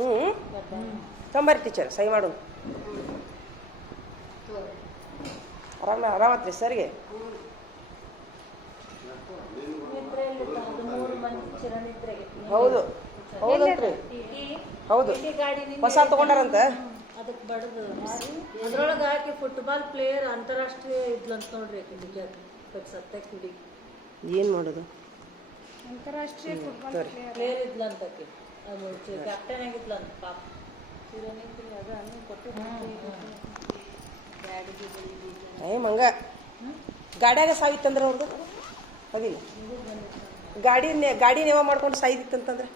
ಹ್ಞೂ ತೊಂಬರ್ರಿ ಟೀಚರ್ ಸಹಿ ಮಾಡು. ಆರಾಮತ್ರಿ ಸರ್ಗೆ? ಹೌದು ಹೌದಂತ್ರಿ, ಹೌದು ಹೊಸ ತಗೊಂಡಾರಂತ. ಅದಕ್ಕೆ ಬಡದು ಅದ್ರೊಳಗೆ ಹಾಕಿ ಫುಟ್ಬಾಲ್ ಪ್ಲೇಯರ್ ಅಂತಾರಾಷ್ಟ್ರೀಯ ಇದ್ಲಂತ ನೋಡ್ರಿ. ಸತ್ತ ಕುಡಿ ಏನು ಮಾಡೋದು? ಅಂತಾರಾಷ್ಟ್ರೀಯ ಫುಟ್ಬಾಲ್ ಪ್ಲೇಯರ್ ಇದ್ಲಂತ, ಕ್ಯಾಪ್ಟನ್ ಆಗಿದ್ಲಂತ ಪಾಪ. ಮಂಗ ಗಾಡ್ಯಾಗ ಸಾಯಿತ್ತಂದ್ರೆ ಅವ್ರದ್ದು ಅದಿಲ್ಲ, ಗಾಡಿ ನೇವ ಮಾಡ್ಕೊಂಡು ಸಾಯ್ದಿತ್ತಂತಂದ್ರೆ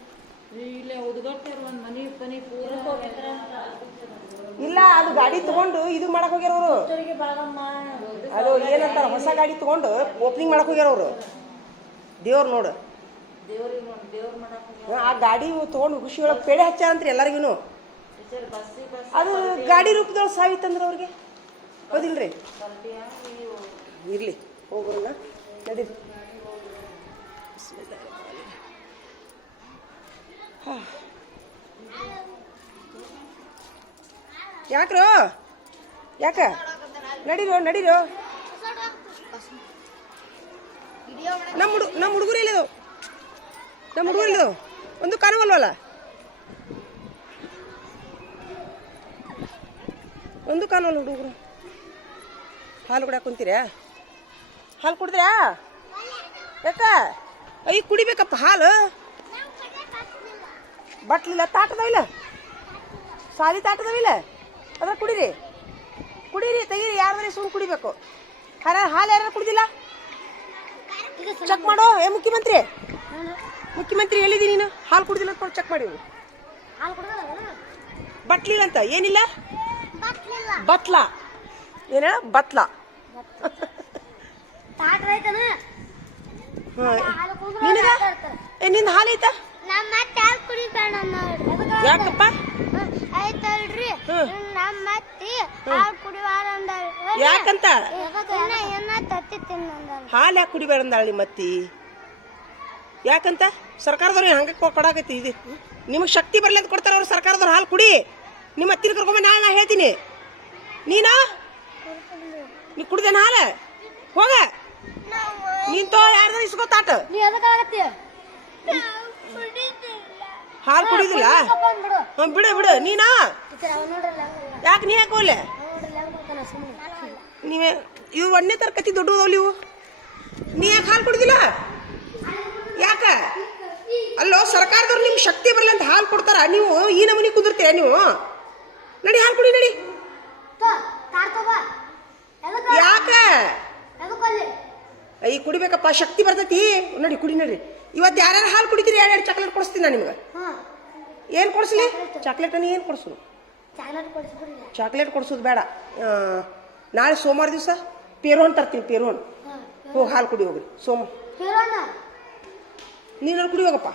ಇಲ್ಲೇ ಉದ್ಘಾಟನೆ ಒಂದು ಮನಿ ಪನಿ ಪೂರ ಇಲ್ಲ, ಅದು ಗಾಡಿ ತಗೊಂಡು ಇದು ಮಾಡಕ್ ಹೋಗ್ಯಾರ ಅವರು. ಅದು ಏನಂತಾರ, ಹೊಸ ಗಾಡಿ ತಗೊಂಡು ಓಪನಿಂಗ್ ಮಾಡಕ್ ಹೋಗ್ಯಾರ ಅವರು. ದೇವ್ರು ನೋಡು, ಆ ಗಾಡಿ ತಗೊಂಡು ಖುಷಿ ಒಳಗೆ ಪೇಡೆ ಹಚ್ಚ ಅಂತ್ರಿ ಎಲ್ಲರಿಗೂ. ಅದು ಗಾಡಿ ರೂಪದೊಳಗೆ ಸಾವಿತ್ತಂದ್ರೆ ಅವ್ರಿಗೆ ಹೌದಿಲ್ರಿ? ಇರ್ಲಿ ಹೋಗೋಣ ನಡೀರಿ. ಯಾಕ್ರೋ ಯಾಕ ನಡೀರೋ ನಮ್ಮ ಹುಡುಗರು ಇಲ್ಲದು, ಒಂದು ಕಾಣವಲ್ವಲ್ಲ, ಒಂದು ಕಾಣವಲ್ಲ ಹುಡುಗರು. ಹಾಲು ಕುಡಿಯಾಕ ಕುಂತೀರಾ? ಹಾಲು ಕುಡಿದ್ರಾ? ಯಾಕ ಐ ಕುಡಿಬೇಕಪ್ಪ ಹಾಲು. ಬಟ್ಲಿಲ್ಲ, ತಾಟದವಿಲ್ಲ, ಸಾಲಿ ತಾಟದವಿಲ್ಲ, ಅದ್ರ ಕುಡೀರಿ ತೆಗೀರಿ. ಯಾರು ಸುಮ್ಮನೆ ಕುಡಿಬೇಕು. ಹಾಲು ಯಾರು ಕುಡಿದಿಲ್ಲ ಚೆಕ್ ಮಾಡೋ. ಮುಖ್ಯಮಂತ್ರಿ ಹೇಳಿದಿ ನೀನು ಹಾಲು ಕುಡಿದಿಲ್ಲ ಅಂತ ಚೆಕ್ ಮಾಡಿ. ಬಟ್ಲಿಲ್ಲ ಅಂತ ಏನಿಲ್ಲ, ಬತ್ಲ ಏನ ಬತ್ಲ. ನಿಂದ ಹಾಲು ಐತ? ಯಾಕಪ್ಪ? ಯಾಕಂತ ಹಾಲು ಯಾಕೆ ಕುಡಿಬೇಡ ಅಂದಾಳಿ ಮತ್ತಿ? ಯಾಕಂತ? ಸರ್ಕಾರದವ್ರು ಹಂಗೆ ಕೊಡಾಕೈತಿ. ಇದು ನಿಮಗೆ ಶಕ್ತಿ ಬರಲಿ ಅಂತ ಕೊಡ್ತಾರೆ ಅವ್ರು. ಸರ್ಕಾರದವ್ರು ಹಾಲು ಕುಡಿ. ನಿಮ್ಮ ಹತ್ತಿರ ಕರ್ಕೊಂಬ, ನಾ ಹೇಳ್ತೀನಿ. ನೀ ಕುಡ್ದೇನ ಹಾಲು? ಹೋಗ ನೀನ್ ಯಾರ್ದಾರ ಇಸ್ಕೋತಾಟ. ಹಾಲು ಕುಡಿದಿಲ್ಲ? ಬಿಡು ನೀನಾ ಯಾಕೆ? ನೀ ಯಾಕೆ ಹೋಗ್ಲೆ? ನೀವೇ ಇವು ಒಂದನೇ ತರಗತಿ ದೊಡ್ಡದವ್ಲಿ ಇವು. ನೀ ಯಾಕೆ ಹಾಲು ಕುಡಿದಿಲ್ಲ? ಯಾಕ? ಅಲ್ಲೋ, ಸರ್ಕಾರದವ್ರು ನಿಮ್ಗೆ ಶಕ್ತಿ ಬರಲ್ಲ ಅಂತ ಹಾಲು ಕೊಡ್ತಾರ, ನೀವು ಈ ನಮೂನಿ ಕುದುರ್ತೀರ ನೀವು? ನಡಿ ಹಾಲು ಕುಡಿ ನಡಿ. ಯಾಕ ಈ ಕುಡಿಬೇಕಪ್ಪ, ಶಕ್ತಿ ಬರ್ತೈತಿ. ನಡಿ ಕುಡಿ ನಡ್ರಿ. ಇವತ್ತು ಯಾರ್ಯಾರು ಹಾಲು ಕುಡಿತೀರಿ 2 ಚಾಕ್ಲೇಟ್ ಕೊಡಿಸ್ತೀನಿ ನಾನು ನಿಮ್ಗೆ. ಏನು ಕೊಡಿಸ್ಲಿ? ಚಾಕ್ಲೇಟ್ ಏನು ಕೊಡಿಸೋದು? ಚಾಕ್ಲೇಟ್ ಕೊಡಿಸೋದು ಬೇಡ. ನಾಳೆ ಸೋಮವಾರ ದಿವಸ ಪೇರೋನ್ ತರ್ತೀನಿ. ಪೇರೋನ್ ಹೋಗಿ ಹಾಲು ಕುಡಿ ಹೋಗ್ರಿ. ನೀನು ಕುಡಿ ಹೋಗಪ್ಪ.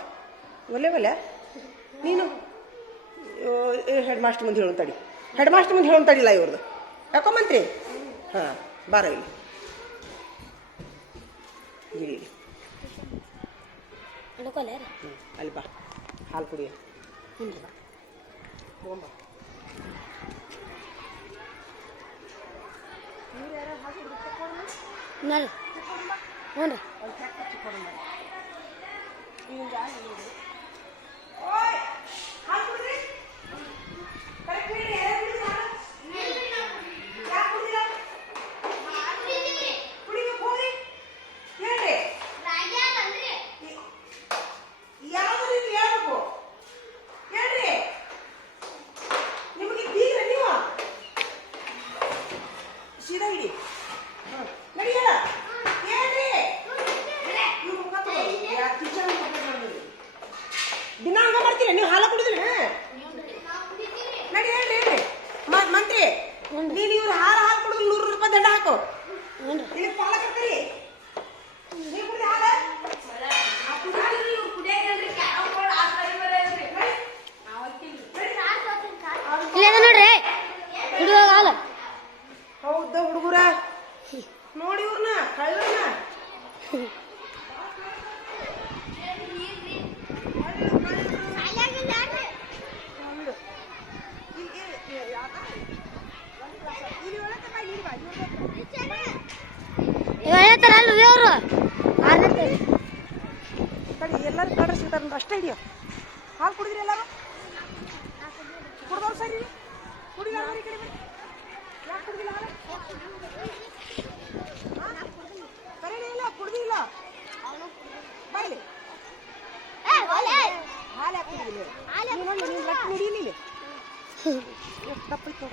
ಒಲ್ಲೆ ನೀನು ಹೆಡ್ ಮಾಸ್ಟರ್ ಮುಂದೆ ಹೇಳೋನ್ ತಡಿಲ್ಲ ಇವ್ರದ್ದು. ಯಾಕೊಂಬಂತ್ರಿ? ಹಾಂ ಬಾರ ಇಲ್ಲಿ ಅಲ್ಲಿ ಬಾ, ಹಾಲು ಕುಡಿಯ. ದಿನ ಹಂಗ ಮಾಡ್ತೀನಿ. ಹೇಳ್ತಾರಲ್ರಿ ಅವರು ಕಡಿ ಎಲ್ಲರೂ ಕಡ್ರ ಸಿಗ್ತಾರ ಅಷ್ಟೇ ಹಿಡಿಯೋ ಹಾಲು ಕುಡಿದ್ರಿ ಎಲ್ಲರೂ ಕುಡ್ದವ್ರು ಸರಿ ಕುಡಿಲ್ಲ ಈ ಕಡೆ ಯಾಕೆ ಕುಡ್ದಿಲ್ಲ ಹಾಲು ಕರೀರಿ ಇಲ್ಲ ಕುಡ್ದಿಲ್ಲ ಬೈಲಿ ಹಾಲು ಯಾಕೆ ಕುಡಿದಿಲ್ಲ ನೀನು ರೊಟ್ಟಿ ಕುಡಿಲಿಲ್ಲ ಎಷ್ಟು ತಪ್ಪೈತೆ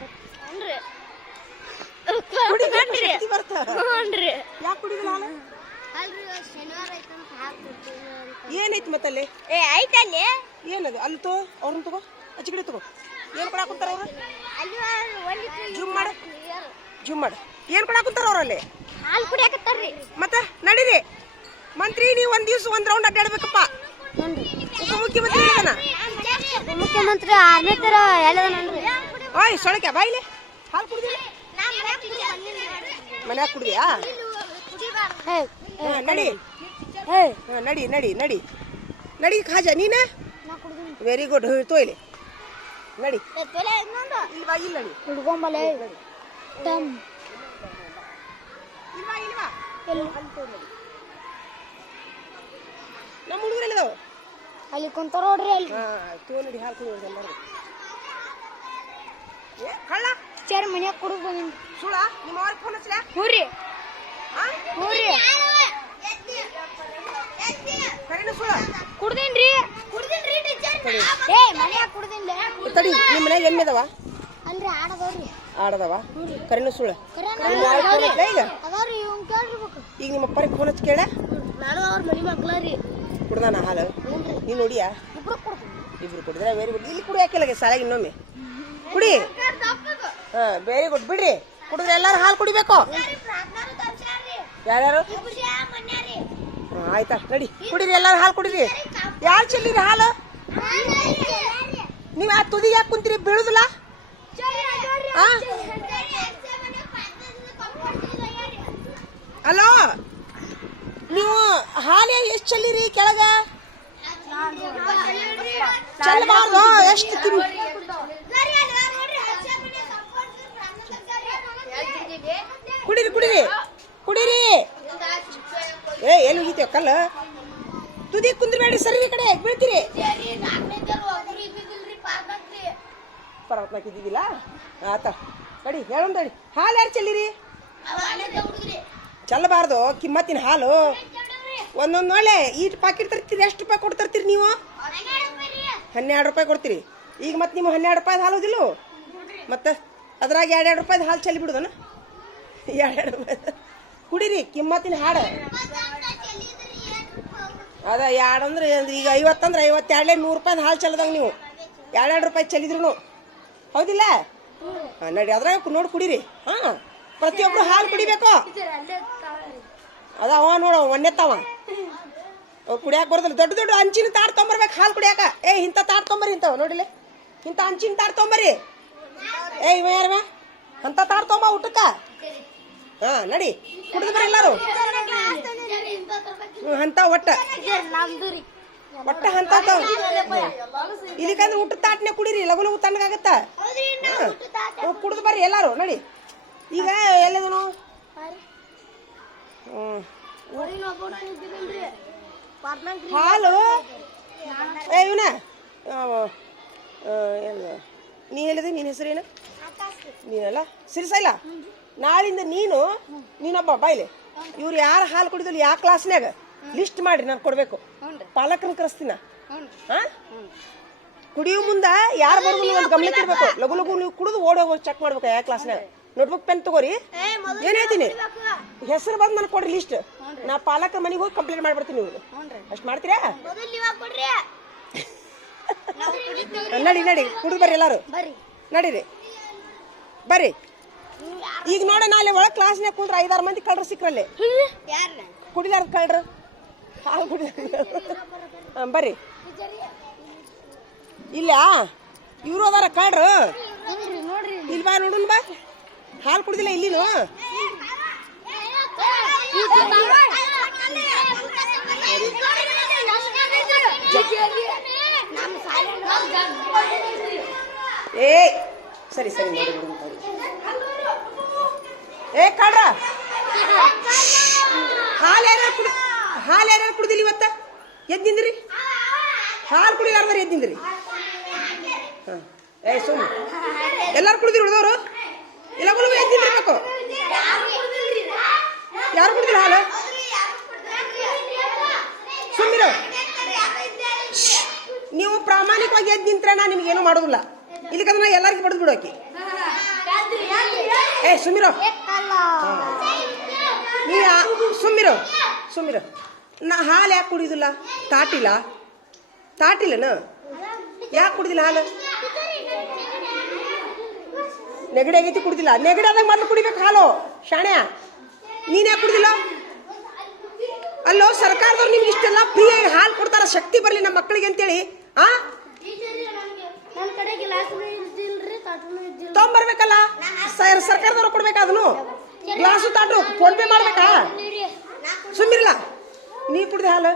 ನೋಡ್ರಿ ಯಾಕೆ ಕುಡಿದಿಲ್ಲ ಹಾಲು ಏನೈತಿ ಮತ್ತಲ್ಲಿ ಐತಲ್ಲಿ ಏನದು ಅಲ್ಲಿ ತಗೋ ಅವ್ರನ್ನ ತಗೋ ಆಚೆ ಕಡೆ ತಗೋ ಏನು ಕೊಡಾಕುಂತಾರ ಅವ್ರು ಜೂಮ್ ಮಾಡು ಏನು ಕೊಡಾಕುಂತಾರ ಅವ್ರಲ್ಲಿ ಹಾಲು ಕುಡಿಯಾಕತ್ತಾರ್ರಿ ಮತ್ತೆ ನಡೀರಿ ಮಂತ್ರಿ ನೀವು ಒಂದ್ ದಿವ್ಸ ಒಂದ್ ರೌಂಡ್ ಅಡ್ಡಾಡ್ಬೇಕಪ್ಪ ಉಪಮುಖ್ಯಮಂತ್ರಿ ಹೇಳಿದಾನ ಮುಖ್ಯಮಂತ್ರಿ 6ನೇ ತರ ಹೇಳದನಲ್ರಿ ಓಯ್ ಸೊಳಕೆ ಬಾಯಿಲಿ ಹಾಲು ಕುಡ್ದಿಲ್ಲ ಮನ್ಯಾಗ ಕುಡ್ದಿಯಾ ನಡಿ ನಡಿ ನಡಿ ನಡಿ ನಡಿ ಖಾಜಾ ನೀನ ವೆರಿ ಗುಡ್ ತೋಯ್ಲಿ ನಡಿ ಇಲ್ವಾ ಇಲ್ಲ ನಡಿ ಹುಡ್ಕೊಂಬಲೆ ಟಮ್ ಇಲ್ವಾ ಇಲ್ವಾ ನಮ್ಮ ಹುಡುಗರೆಲ್ಲದಾವ ಅಲ್ಲಿ ಕುಂತಾರ ನೋಡ್ರಿ ಅಲ್ಲಿ ತೋ ನಡಿ ಹಾಲು ಕುಡಿಯೋದು ಎಲ್ಲರೂ ಏ ಕಳ್ಳ ಚೇರ್ ಮನ್ಯಾಗ ಕುಡಿದು ಬಂದಿನಿ ಸುಳ ನಿಮ್ಮ ಅವ್ರಿಗೆ ಫೋನ್ ಹಚ್ಚಲ ಹೂರಿ ಹೂರಿ ಕರೀನ ಸುಳ ಕುಡ್ದೇನ್ರಿ ಏ ಮನ್ಯಾಗ ಕುಡ್ದಿನ್ಲೆ ತಡಿ ನಿಮ್ಮ ಮನ್ಯಾಗ ಎಮ್ಮೆ ಅದಾವ ಅಲ್ರಿ ಆಡದವ್ರಿ ಆಡದವ ಕರೀನ ಸುಳ ಈಗ ಅದಾವ್ರಿ ಇವ್ನ್ ಕೇಳಿರ್ಬೇಕು ಈಗ ನಿಮ್ಮ ಅಪ್ಪರಿಗೆ ಫೋನ್ ಹಚ್ಚಿ ಕೇಳ ನಾನು ಅವ್ರ ಮನಿ ಮಕ್ಳ ರೀ ಕುಡ್ದಾನ ಹಾಲು ನೀನು ನೋಡಿಯಾ ಇಬ್ರು ಕುಡ್ತೀನಿ ಇಬ್ರು ಕುಡಿದ್ರೆ ವೆರಿ ಗುಡ್ ಇಲ್ಲಿ ಕುಡಿ ಹಾಕಿಲ್ಲ ಸಾಲಾಗ ಇನ್ನೊಮ್ಮೆ ಕುಡಿ ವೆರಿ ಗುಡ್ ಬಿಡ್ರಿ ಕುಡಿದ್ರೆ ಎಲ್ಲಾರು ಹಾಲು ಕುಡಿಬೇಕು ಯಾರ್ಯಾರು ಆಯ್ತಾ ನಡಿ ಕುಡೀರಿ ಎಲ್ಲಾರು ಹಾಲು ಕುಡೀರಿ ಯಾರು ಚೆಲ್ಲಿರಿ ಹಾಲು ನೀವು ಆ ತುದಿ ಯಾಕೆ ಕುಂತೀರಿ ಬೀಳುದಿಲ್ಲ ಹಲೋ ನೀವು ಹಾಲು ಎಷ್ಟು ಚೆಲ್ಲಿರಿ ಕೆಳಗ ಚೆಲ್ಲಬಾರ್ದು ಎಷ್ಟು ಕುಡೀರಿ ಕುಡೀರಿ ಕುಡೀರಿ ಏ ಎಲ್ಲಿ ಹೋಗಿತ್ತೇವ ಕಲ್ಲ ತುದಿ ಕುಂದ್ರಬೇಡಿ ಸರಿ ಈ ಕಡೆ ಬೀಳ್ತೀರಿ ಪರ್ವತ್ನಾಕ್ ಇದ್ದಿದ್ದಿಲ್ಲ ಆತ ಕಡಿ ಹೇಳೋಣ ತಡಿ ಹಾಲು ಯಾರು ಚೆಲ್ಲಿರಿ ಚೆಲ್ಲಬಾರ್ದು ಕಿಮ್ಮತ್ತಿನ ಹಾಲು ಒಂದೊಂದು ಒಳ್ಳೆ ಈಟ್ ಪಾಕಿಟ್ ತರ್ತೀರಿ ಎಷ್ಟು ರೂಪಾಯಿ ಕೊಟ್ಟು ತರ್ತೀರಿ ನೀವು 12 ರೂಪಾಯಿ ಕೊಡ್ತೀರಿ ಈಗ ಮತ್ತೆ ನೀವು 12 ರೂಪಾಯಿ ಹಾಲು ಹೋದಿಲ್ಲ ಮತ್ತೆ ಅದ್ರಾಗ 2 ರೂಪಾಯಿ ಹಾಲು ಚೆಲ್ಲಿ ಬಿಡುದನ 2 ರೂಪಾಯಿ ಕುಡೀರಿ ಕಿಮ್ಮತ್ತಿನ ಹಾಡು ಅದ ಎರಡು ಅಂದ್ರೆ ಈಗ 50 ಅಂದ್ರೆ 52 100 ರೂಪಾಯಿ ಹಾಲು ಚೆಲ್ಲದಂಗ ನೀವು 2 ರೂಪಾಯಿ ಚೆಲ್ಲಿದ್ರು ಹೌದಿಲ್ಲ ನಡಿ ಅದ್ರಾಗ ನೋಡಿ ಕುಡೀರಿ ಹಾಂ ಪ್ರತಿಯೊಬ್ರು ಹಾಲು ಕುಡಿಬೇಕು ಅದ ಅವ ನೋಡು ಒಣ್ಣೆತ್ತವ ಕುಡಿಯಾಕ ಬರೋದಿಲ್ಲ ದೊಡ್ಡ ದೊಡ್ಡ ಹಂಚಿನ ತಾಟ್ ತೊಂಬರ್ಬೇಕು ಹಾಲು ಕುಡಿಯಾಕ ಏ ಇಂಥ ತಾಟ್ ತೊಂಬರಿ ಇಂಥವ ನೋಡಿಲ್ಲ ಇಂಥ ಹಂಚಿನ ತಾಟ್ ತೊಂಬರಿ ಏ ಇವ ಯಾರವ ಅಂತ ತಾಟ್ ತೊಂಬ ಊಟಕ್ಕ ಹಾಂ ನಡಿ ಕುಡಿದು ಬರ್ರಿ ಎಲ್ಲಾರು ಅಂತ ಒಟ್ಟ ಅಂತ ಇಲ್ಲಿಕಂದ್ರೆ ಊಟ ತಾಟ್ನೆ ಕುಡೀರಿ ಲಗು ಲಗು ತಣ್ಣಗಾಗತ್ತ ಕುಡಿದು ಬರ್ರಿ ಎಲ್ಲಾರು ನಡಿ ಈಗ ಎಲ್ಲದನು ಹಾಲು ಏ ಇವನ ಎಲ್ಲ ನೀ ಹೇಳಿದೆ ನಿನ್ನ ಹೆಸರೇನು ನೀನಲ್ಲ ಸಿರಿಸೈಲ ನಾಳಿಂದ ನೀನೊಬ್ಬ ಬಾಯ್ಲೆ ಇವ್ರು ಯಾರು ಹಾಲು ಕುಡಿದ್ರು ಯಾವ ಕ್ಲಾಸ್ನ್ಯಾಗ ಲಿಸ್ಟ್ ಮಾಡ್ರಿ ನಾನು ಕೊಡ್ಬೇಕು ಪಾಲಕರನ್ನ ಕರೆಸ್ತೀನ ಹಾ ಕುಡಿಯೋ ಮುಂದೆ ಯಾರು ಬರೋದಿಲ್ಲ ಒಂದು ಗಮನಕ್ಕೆ ಇರ್ಬೇಕು ಲಗು ಲಗು ನೀವು ಕುಡಿದು ಓಡೋಗೋ ಚೆಕ್ ಮಾಡ್ಬೇಕು ಯಾವ ಕ್ಲಾಸ್ನ್ಯಾಗ ನೋಟ್ಬುಕ್ ಪೆನ್ ತಗೋರಿ ಏನ್ ಹೇಳ್ತೀನಿ ಹೆಸರು ಬಂದು ನನಗೆ ಕೊಡ್ರಿ ಲಿಸ್ಟ್ ನಾ ಪಾಲಕರ ಮನೆಗೆ ಹೋಗಿ ಕಂಪ್ಲೇಂಟ್ ಮಾಡ್ಬಿಡ್ತೀನಿ ನೀವು ಅಷ್ಟು ಮಾಡ್ತೀರಾ ನಡಿ ನಡಿ ಕುಡಿದು ಬರ್ರಿ ಎಲ್ಲಾರು ನಡೀರಿ ಬರ್ರಿ ಈಗ ನೋಡ ನಾಳೆ ಒಳಗೆ ಕ್ಲಾಸ್ನ್ಯಾಗ ಕುಂದ್ರೆ 5-6 ಮಂದಿ ಕಳ್ರು ಸಿಕ್ರಲ್ಲಿ ಕುಡಿದಾರ ಕಳ್ರು ಹಾಲು ಕುಡಿದಾರ ಬರ್ರಿ ಇಲ್ಲ ಇವರು ಅದಾರ ಕಳ್ರು ಇಲ್ಲಿ ಬಾ ನೋಡುನ್ ಬಾ ಹಾಲು ಕುಡಿದಿಲ್ಲ ಇಲ್ಲಿನು ಏ ಸರಿ ಸರಿ ನೋಡಿ ಏ ಕಳ್ರ ಹಾಲು ಯಾರ್ಯಾರು ಕುಡ್ದಿಲ್ಲ ಇವತ್ತ? ಎದ್ದು ನಿಂದ್ರಿ. ಹಾಲು ಕುಡಿಲಾರ್ದಾರ ಎದ್ದು ನಿಂದ್ರಿ. ಏ ಸುಮ್ಮ ಎಲ್ಲಾರು ಕುಡಿದಿರಿ ಉಳಿದವರು ಎಲ್ಲ ಎದ್ದು ನಿಂದಿರ್ಬೇಕು. ಯಾರು ಕುಡಿದಿಲ್ಲ ಹಾಲು? ಸುಮ್ಮಿರು. ನೀವು ಪ್ರಾಮಾಣಿಕವಾಗಿ ಎದ್ದು ನಿಂತ್ರೆ ನಾ ನಿಮ್ಗೇನು ಮಾಡೋದಿಲ್ಲ. ಇಲ್ಲಿಕಂದ್ರೆ ನಾ ಎಲ್ಲರಿಗೂ ಬಡ್ದು ಬಿಡೋಕಿ. ಏ ಸುಮ್ಮಿರೋ. ನೀ ಸುಮ್ಮಿರೋ. ನಾ ಹಾಲು ಯಾಕೆ ಕುಡಿಯೋದಿಲ್ಲ? ತಾಟಿಲ್ಲನ ಯಾಕೆ ಕುಡಿದಿಲ್ಲ ಹಾಲು? ನೆಗಡಿ ಆಗೈತಿ ಕುಡಿದಿಲ್ಲ. ನೆಗಡಿ ಆದಾಗ ಮೊದಲು ಕುಡಿಬೇಕು ಹಾಲು. ಶಾಣ್ಯ ನೀನ್ ಯಾಕೆ ಕುಡಿದಿಲ್ಲ? ಅಲ್ಲೋ ಸರ್ಕಾರದವ್ರು ನಿಮ್ಗೆ ಇಷ್ಟೆಲ್ಲ ಫ್ರೀಯಾಗಿ ಹಾಲು ಕೊಡ್ತಾರ, ಶಕ್ತಿ ಬರ್ಲಿ ನಮ್ಮ ಮಕ್ಕಳಿಗೆ ಅಂತೇಳಿ. ತೊಗೊಂಬರ್ಬೇಕಲ್ಲ, ಸರ್ಕಾರದವ್ರು ಕೊಡ್ಬೇಕಾ? ಅದನ್ನು ಗ್ಲಾಸು ತಾಟು ಫೋನ್ ಪೇ ಮಾಡ್ಬೇಕಾ? ಸುಮ್ಮಿರಲ್ಲ. ನೀ ಕುಡ್ದೆ ಹಾಲು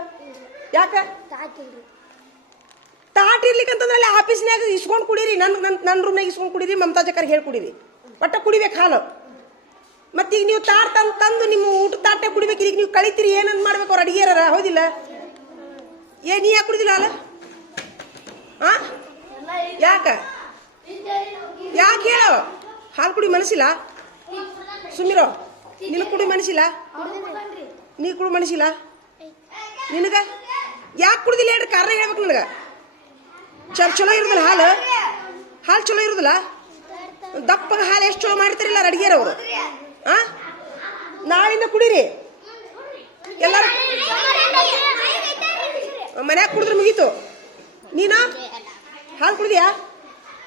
ಯಾಕ? ತಾಟಿರ್ಲಿಕ್ಕಂತಂದ್ರೆ ಅಲ್ಲಿ ಆಫೀಸ್ನಾಗ ಇಸ್ಕೊಂಡು ಕುಡೀರಿ. ನನ್ನ ರೂಮ್ನಾಗ ಇಸ್ಕೊಂಡು ಕುಡೀರಿ. ಮಮತಾ ಜಕ್ಕರ್ ಹೇಳಿ ಕುಡೀರಿ. ಒಟ್ಟ ಕುಡಿಬೇಕು ಹಾಲು. ಮತ್ತೀಗ ನೀವು ತಾಟ್ ತಂದು ನಿಮ್ಮ ಊಟ ತಾಟೆ ಕುಡಿಬೇಕು. ಈಗ ನೀವು ಕಳಿತೀರಿ ಏನಂತ ಮಾಡ್ಬೇಕು? ಅವ್ರು ಅಡಿಗೆರ ಹೌದಿಲ್ಲ? ನೀ ಯಾಕೆ ಕುಡಿದಿಲ್ಲ ಹಾಲು? ಯಾಕೆ ಹೇಳು? ಹಾಲು ಕುಡಿ ಮನಸ್ಸಿಲ್ಲ? ಸುಮ್ಮಿರೋ. ನಿನಗೆ ಕುಡಿ ಮನಸ್ಸಿಲ್ಲ? ನೀ ಕುಡಿ ಮನಸ್ಸಿಲ್ಲ ನಿನಗ? ಯಾಕೆ ಕುಡ್ದಿಲ್ಲ ಹೇಳ್ರಿ? ಕಾರಣ ಹೇಳ್ಬೇಕು ನನಗೆ. ಚಲೋ ಇರುದಿಲ್ಲ ಹಾಲು ಚಲೋ ಇರುದಿಲ್ಲ. ದಪ್ಪಗ ಹಾಲು ಎಷ್ಟು ಚಲೋ ಮಾಡ್ತಾರಿಲ್ಲ ಅಡಿಗೆರವರು. ನಾಳಿಂದ ಕುಡೀರಿ ಎಲ್ಲರೂ. ಮನ್ಯಾಗ ಕುಡಿದ್ರೆ ಮುಗೀತು. ನೀನು ಹಾಲು ಕುಡಿದ್ಯಾ?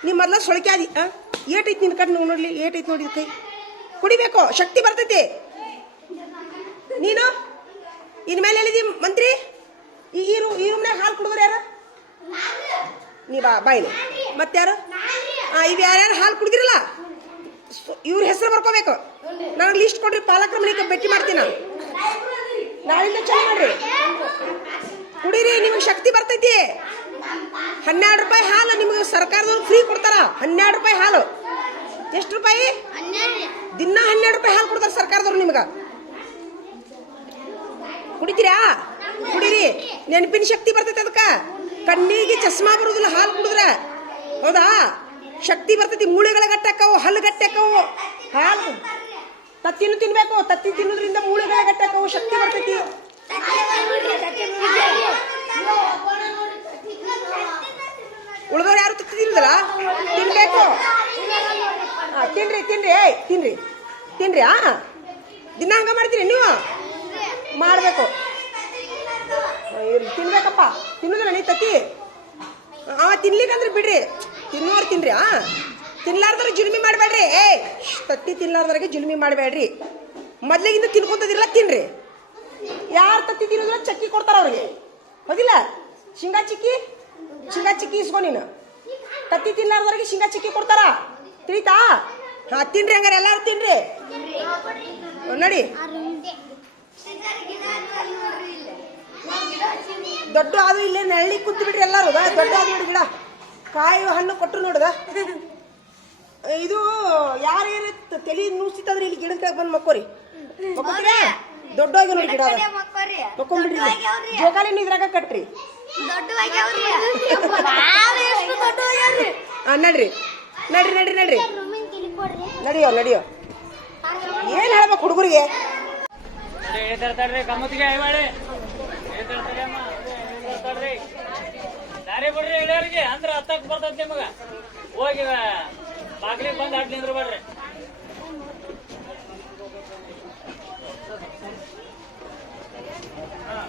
ನೀ ಮೊದ್ಲ ಸೊಳಕೆ ಆದಿ. ಏಟೈತಿ ನಿನ್ ಕಣ್ಣು ನೋಡ್ಲಿ, ಏಟೈತಿ ನೋಡಿ ಕೈ. ಕುಡಿಬೇಕು, ಶಕ್ತಿ ಬರ್ತೈತಿ. ನೀನು ಇನ್ಮೇಲೆ ಹೇಳಿದಿ ಮಂತ್ರಿ? ಈ ರೂಮ್ನಾಗ ಹಾಲು ಕುಡಿದ್ರೆ ಯಾರು? ನೀ ಬಾಯಿಲಿ. ಮತ್ತಾರು? ಇವ್ ಯಾರ್ಯಾರು ಹಾಲು ಕುಡಿದಿರಲ್ಲ ಇವ್ರ ಹೆಸರು ಬರ್ಕೋಬೇಕು. ನನಗೆ ಲಿಸ್ಟ್ ಕೊಡ್ರಿ, ಪಾಲಕರ ಮನೆಗೆ ಭೇಟಿ ಮಾಡ್ತೀನಿ ನಾನು. ನಾಳಿಂದ ಚಲೋ ಮಾಡ್ರಿ, ಕುಡೀರಿ. ನಿಮಗೆ ಶಕ್ತಿ ಬರ್ತೈತಿ. 12 ರೂಪಾಯಿ ಹಾಲು ನಿಮ್ಗೆ ಸರ್ಕಾರದವ್ರು ಫ್ರೀ ಕೊಡ್ತಾರ. 12 ರೂಪಾಯಿ ಹಾಲು. ಎಷ್ಟು ರೂಪಾಯಿ? ದಿನ 12 ರೂಪಾಯಿ ಹಾಲು ಕೊಡ್ತಾರ ಸರ್ಕಾರದವ್ರು ನಿಮ್ಗ. ಕುಡಿತೀರಾ? ಕುಡೀರಿ. ನೆನಪಿನ ಶಕ್ತಿ ಬರ್ತೈತಿ. ಅದಕ್ಕ ಕಣ್ಣಿಗೆ ಚಸ್ಮಾ ಬರುದಿಲ್ಲ ಹಾಲು ಕುಡಿದ್ರೆ. ಹೌದಾ? ಶಕ್ತಿ ಬರ್ತೈತಿ. ಮೂಳೆಗಳ ಗಟ್ಟಾಕವು, ಹಲ್ಲು ಗಟ್ಟಾಕವು. ಹಾಲು ತತ್ತಿನೂ ತಿನ್ಬೇಕು. ತತ್ತಿ ತಿನ್ನೋದ್ರಿಂದ ಮೂಳೆಗಳ ಗಟ್ಟಾಕವು, ಶಕ್ತಿ ಬರ್ತೈತಿ. ಉಳಿದವ್ರು ಯಾರು ತತ್ತಿ ತಿನ್ನೋದಿಲ್ಲ? ತಿನ್ಬೇಕು. ತಿನ್ರಿ ತಿನ್ರಿ. ದಿನ ಹಂಗ ಮಾಡ್ತೀರಿ ನೀವು? ಮಾಡ್ಬೇಕು. ತಿನ್ಬೇಕಪ್ಪ. ತಿನ್ನೋದಿಲ್ಲ ನೀ ತತ್ತಿ? ತಿನ್ಲಿಕ್ಕಂದ್ರೆ ಬಿಡ್ರಿ. ತಿನ್ನೋರು ತಿನ್ರಿ. ತಿನ್ಲಾರ್ದ್ರ ಜುಲ್ಮಿ ಮಾಡಬೇಡ್ರಿ. ತತ್ತಿ ತಿನ್ಲಾರ್ದ್ರಿಗೆ ಜುಲ್ಮಿ ಮಾಡಬೇಡ್ರಿ. ಮೊದ್ಲಿಗಿಂದ ತಿನ್ಕೊಂತದಿಲ್ಲ, ತಿನ್ರಿ. ಯಾರು ತತ್ತಿ ತಿನ್ನೋದಿಲ್ಲ ಚಕ್ಕಿ ಕೊಡ್ತಾರ ಅವ್ರಿಗೆ. ಹೌದಿಲ್ಲ? ಶೇಂಗಾ ಚಿಕ್ಕಿ ಇಸ್ಕೊ ನೀನು. ತತ್ತಿ ತಿನ್ಲಾರ್ದ್ರಿಗೆ ಶೇಂಗಾ ಚಿಕ್ಕಿ ಕೊಡ್ತಾರ. ತಿಳಿತಾ? ತಿನ್ರಿ. ಹಂಗಾರೆ ಎಲ್ಲಾರು ತಿನ್ರಿ. ನೋಡಿ, ದೊಡ್ಡ ಅದು ಇಲ್ಲೇ ನೆಳ್ಳಿ ಕುಂತು ಬಿಡ್ರಿ ಎಲ್ಲಾರು. ದೊಡ್ಡ ಅದು ನೋಡಿ ಗಿಡ, ಕಾಯಿ ಹಣ್ಣು ಕೊಟ್ಟರು ನೋಡುದ. ಇದು ಯಾರೇನು ತಲೆ ನುಸಿತಂದ್ರೆ ಇಲ್ಲಿ ಗಿಡದ ಕೆಳಗೆ ಬಂದು ಮಕ್ಕೋರಿ. ದೊಡ್ಡವಾಗಿ ನೋಡಿ ಗಿಡ ಮಕ್ಕೊಂಡ್ಬಿಡ್ರಿ. ಜೋಕಾಲಿನ ಇದ್ರಾಗ ಕಟ್ರಿ. ನಡ್ರಿ. ನಡಿಯೋ. ಏನ್ ಹೇಳ್ಬೇಕು ಹುಡುಗರಿಗೆ? ದಾರಿ ಬಿಡ್ರಿ ಹಿಡಿಯೋರಿಗೆ ಅಂದ್ರ ಹತ್ತಕ್ ಬರ್ತೈತಿ ನಿಮಗ. ಹೋಗಿ ಬಾಗ್ಲಿಗೆ ಬಂದ್ ಅಡ್ ನಿಂದ್ರ ಬರ್ರಿ.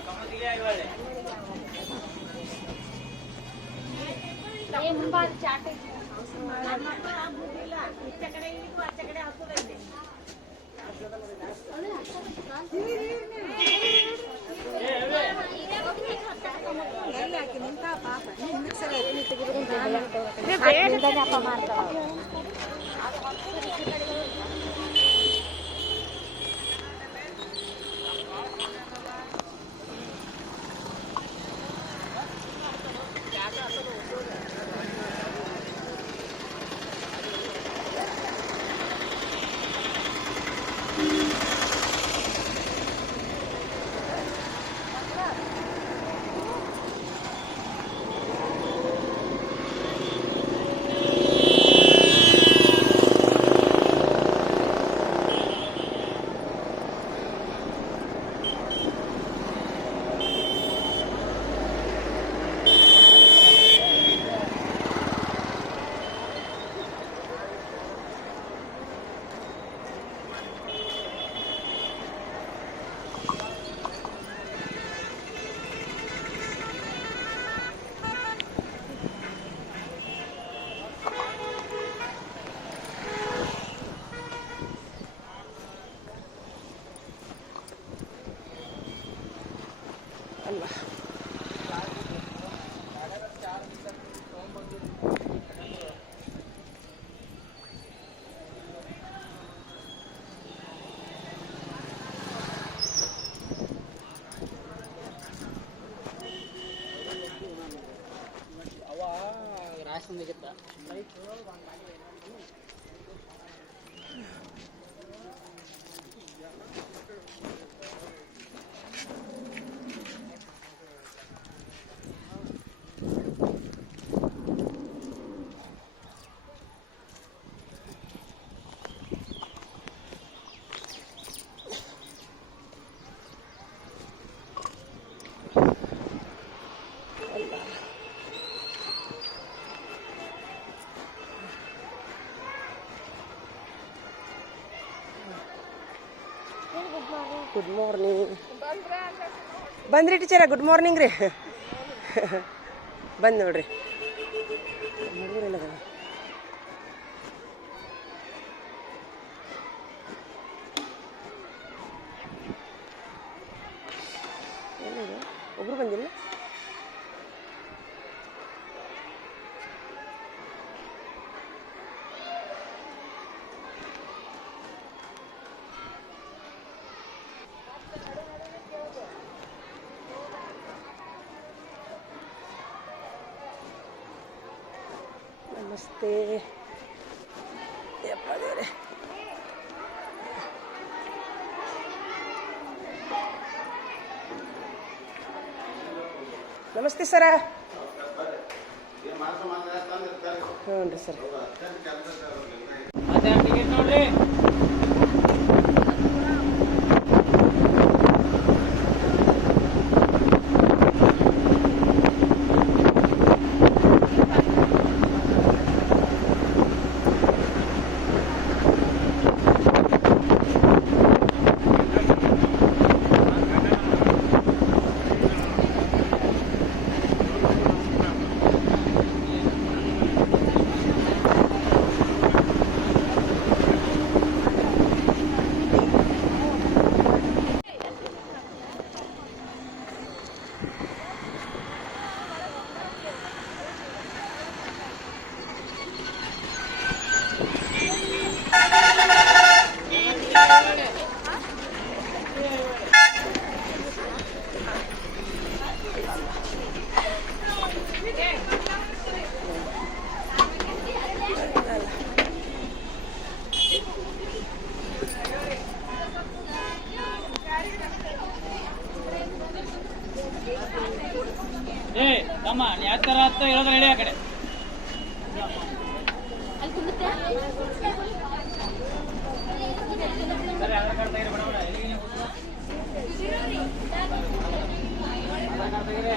ಕಮ್ಮತಿಗೆ ಐವಾಳೆ. ಕ್ಲಾಸ್ ಮುಗಿತ್ತ ಗುಡ್ ಮಾರ್ನಿಂಗ್ ಬಂದ್ರಿ ಟೀಚರ ಗುಡ್ ಮಾರ್ನಿಂಗ್ ರೀ ಬಂದು ನೋಡ್ರಿ ಒಬ್ರು ಬಂದಿಲ್ಲ ನಮಸ್ತೆ ಯಪ್ಪ ದೇವ್ರೆ ನಮಸ್ತೆ ಸರ ಹ್ಞೂ ರೀ ಸರ್ ಮತ್ತೆ ಟಿಕೆಟ್ ನೋಡ್ರಿ ಏ ತಮ್ಮ ಯಾವ ತರ ಹತ್ತ ಹೇಳೋದ್ರ ಹೇಳಿ ಆ ಕಡೆ ಸರಿ ಆಧಾರ್ ಕಾರ್ಡ್ ತೆಗೀರಿ ಮೇಡಮ್ ಎಲ್ಲಿಗೆ ನೀವು ಆಧಾರ್ ಕಾರ್ಡ್ ತೆಗೀರಿ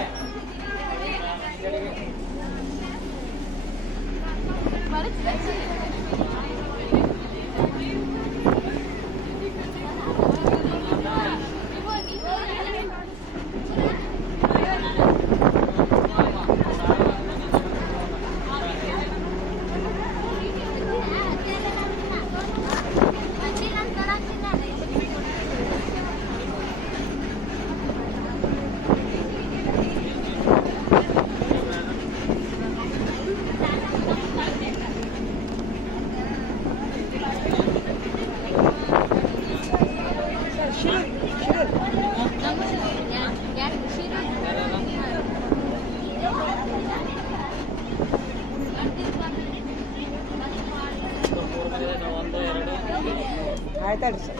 ಆಯ್ತಾಡ್ರಿ ಸರ್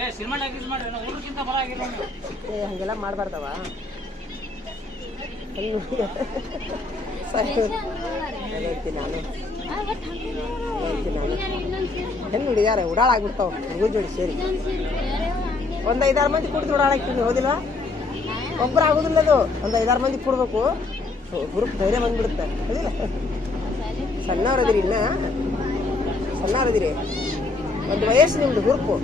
ಏ ಸಿನಿಮಾ ಟಾಕೀಸ್ ಮಾಡ್ರಿ ನಾವು ಊರಕ್ಕಿಂತ ಬರ ಆಗಿರೋ ಏ ಹಂಗೆಲ್ಲ ಮಾಡಬಾರ್ದವ ಸರಿ ಹೇಳ್ತೀನಿ ನಾನು ಹೆಣ್ಣು ಹುಡುಗಾರೆ ಉಡಾಳಾಗ್ಬಿಡ್ತಾವ ಹುಡುಗ ಜೋಡಿ ಸೇರಿ ಒಂದು 5-6 ಮಂದಿ ಕುಡಿದು ಉಡಾಳಾಗ್ತೀನಿ ಹೌದಿಲ್ಲ ಒಬ್ಬರು ಆಗೋದಿಲ್ಲ ಅದು ಒಂದು 5-6 ಮಂದಿ ಕೊಡ್ಬೇಕು ಹುರುಪ್ ಧೈರ್ಯ ಬಂದ್ಬಿಡುತ್ತೆ ಹೌದಿಲ್ಲ ಸಣ್ಣವ್ರದಿರಿ ಇನ್ನ ಸಣ್ಣವ್ರದಿರಿ ಒಂದು ವಯಸ್ಸು ನಿಮ್ದು ಹುರುಪು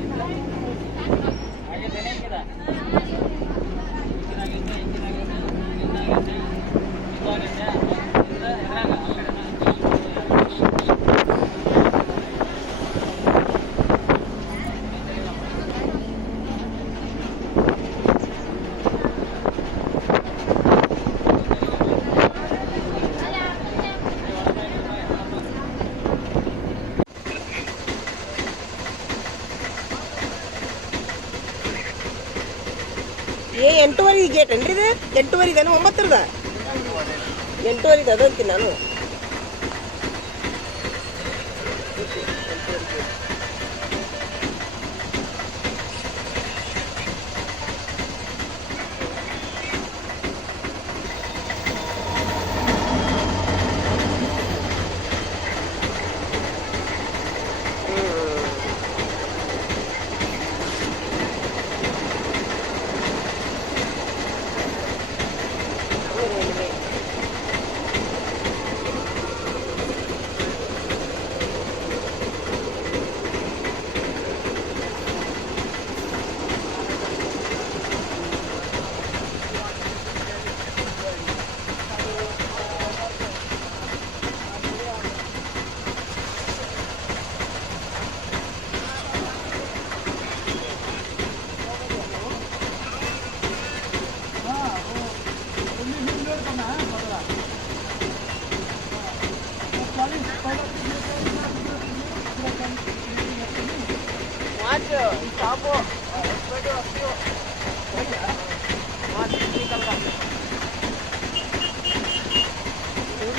8:30 ಗೇಟ್ ಏನ್ರಿ ಇದು? 8:30 ಇದೇನು 9:00? 8:30 ಅದಂತೀನಿ ನಾನು.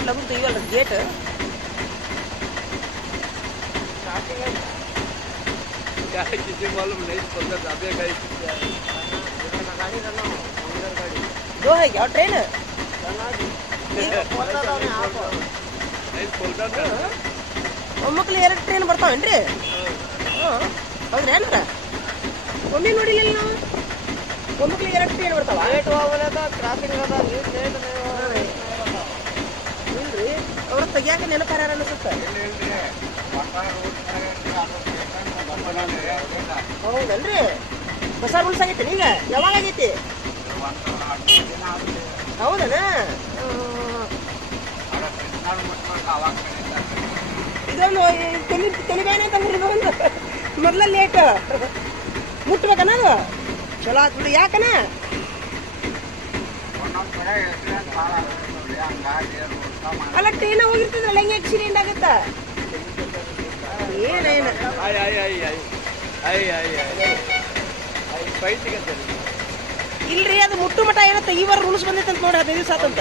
ಲಘು ತೆಗಿವಲ್ರಿ ಗೇಟ್. किसी मालूम नहीं पंद्रह जाते गाड़ी दो है क्या ट्रेन? नहीं बोलता था ಒಮ್ಮಕ್ಳು 2 ಟ್ರೈನ್ ಬರ್ತಾವೇನ್ರಿ? ಹಾಂ ಹೌದ್ರಿ ಏನಾರ ಒಮ್ಮೆ ನೋಡಿಲ್ಲ ನಾವು. ಒಮ್ಮಕ್ಳು 2 ಟ್ರೈನ್ ಬರ್ತಾವ ಇಲ್ರಿ ಅವ್ರ ತೆಗಿಯಾಕ ನೆನಪಾರ ಅನ್ಸುತ್ತೆ. ಹೌದಲ್ರಿ ಹೊಸ ರೂಲ್ಸ್ ಆಗೈತಿ ಈಗ? ಯಾವಾಗ ಆಗೈತಿ? ಹೌದನ? ಇದೊಂದು ತೆಲಿಬೇನೆ ಅಂತಂದ್ರೆ ಇದೊಂದು ಮೊದಲ ಲೇಟ್ ಮುಟ್ಬೇಕನ ಅದು ಚಲೋ ಆತ್ ಬಿಡಿ. ಯಾಕನ ಅಲ್ಲ ಟ್ರೈನ್ ಹೋಗಿರ್ತದಲ್ಲ ಹೆಂಗೆ ಆಕ್ಸಿಡೆಂಟ್ ಆಗತ್ತ? ಏನೇನ आई आई आई आई आई आई आई ಫೈಟ್ ಸಿಗತ್ತೆ ಇಲ್ರಿ ಅದು ಮುಟ್ಟು ಮಠ ಏನತ್ತ ಈ ವಾರ ರೂಲ್ಸ್ ಬಂದೈತೆ ಅಂತ ನೋಡಿ 15 ದಿವಸ ಆತಂತ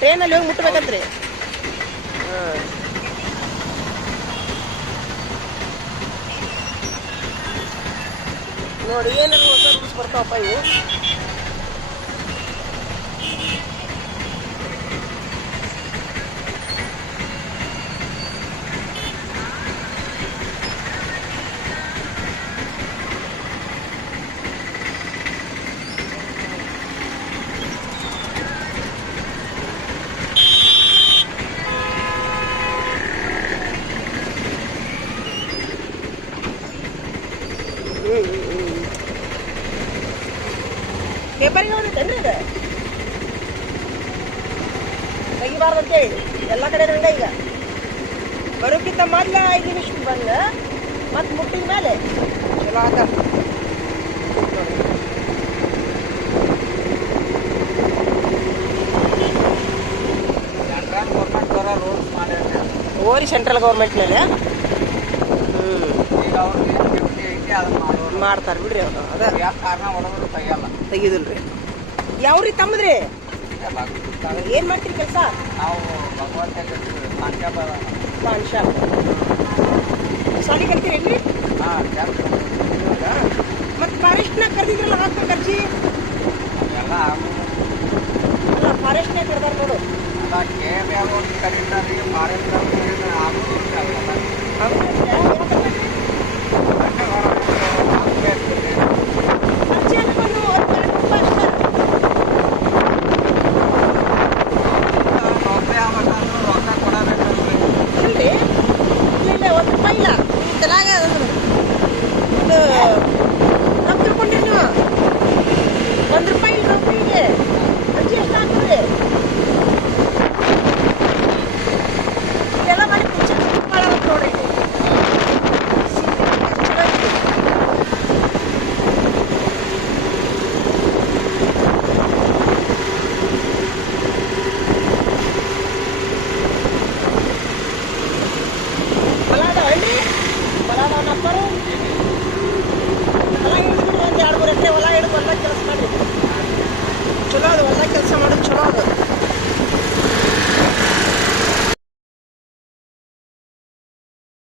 ಟ್ರೈನಲ್ಲಿ ಹೋಗಿ ಮುಟ್ಟಬೇಕಂತ್ರಿ. ನೋಡಿ ಏನಾದ್ರು ಹೊಸ ರೂಲ್ಸ್ ಬರ್ತಾವಪ್ಪ ಇವು. ಪೇಪರ್ಗೆ ಬಂದೈತೇನ್ರಿ ಇದು? ತೆಗಿಬಾರ್ದಂತೇಳಿ ಎಲ್ಲ ಕಡೆ ಹಂಗ. ಈಗ ಬರೋಕ್ಕಿಂತ ಮೊದ್ಲ 5 ನಿಮಿಷಕ್ಕೆ ಬಂದ ಮತ್ತೆ ಮುಟ್ಟಿದ ಮೇಲೆ ಚಲೋ ಆತ. ಓರಿ ಸೆಂಟ್ರಲ್ ಗೌರ್ಮೆಂಟ್ನಲ್ಲಿ ಮಾಡ್ತಾರೆ ಬಿಡ್ರಿ ಅವ್ರು. ಅದ ತೆಗಿದಿಲ್ರಿ. ಯಾವ್ರಿ ತಮ್ಮದ್ರಿ? ಏನ್ ಮಾಡ್ತೀರಿ ಕೆಲಸ? ಪಾನ್ ಶಾಪ್ ಸಾಲಿ ಕಲ್ತೀರೇನ್ರಿ? ಮತ್ತೆ ಫಾರೆಸ್ಟ್ನಾಗ ಕರ್ದಿದ್ರಲ್ಲ ಹಾಕ್ಬೇಕು ಅರ್ಜಿ? ಅಲ್ಲ ಫಾರೆಸ್ಟ್ನಾಗ ಕರ್ದಾರ ನೋಡು. ಅರ್ಜಿ ಹಾಕೊಂಡು 12 ರೂಪಾಯಿ ಅಷ್ಟೇ. ಇಲ್ರಿ ಇಲ್ಲ 1 ರೂಪಾಯಿ ಇಲ್ಲ ತಲಾಗ ಇದು ತಪ್ಪು ತಿಳ್ಕೊಂಡ್ರಿ ನೀವು. 1 ರೂಪಾಯಿ ಇಲ್ಲ ಒಬ್ಬರಿಗೆ ಅರ್ಜಿ ಎಷ್ಟು ಆಗ್ತದೆ?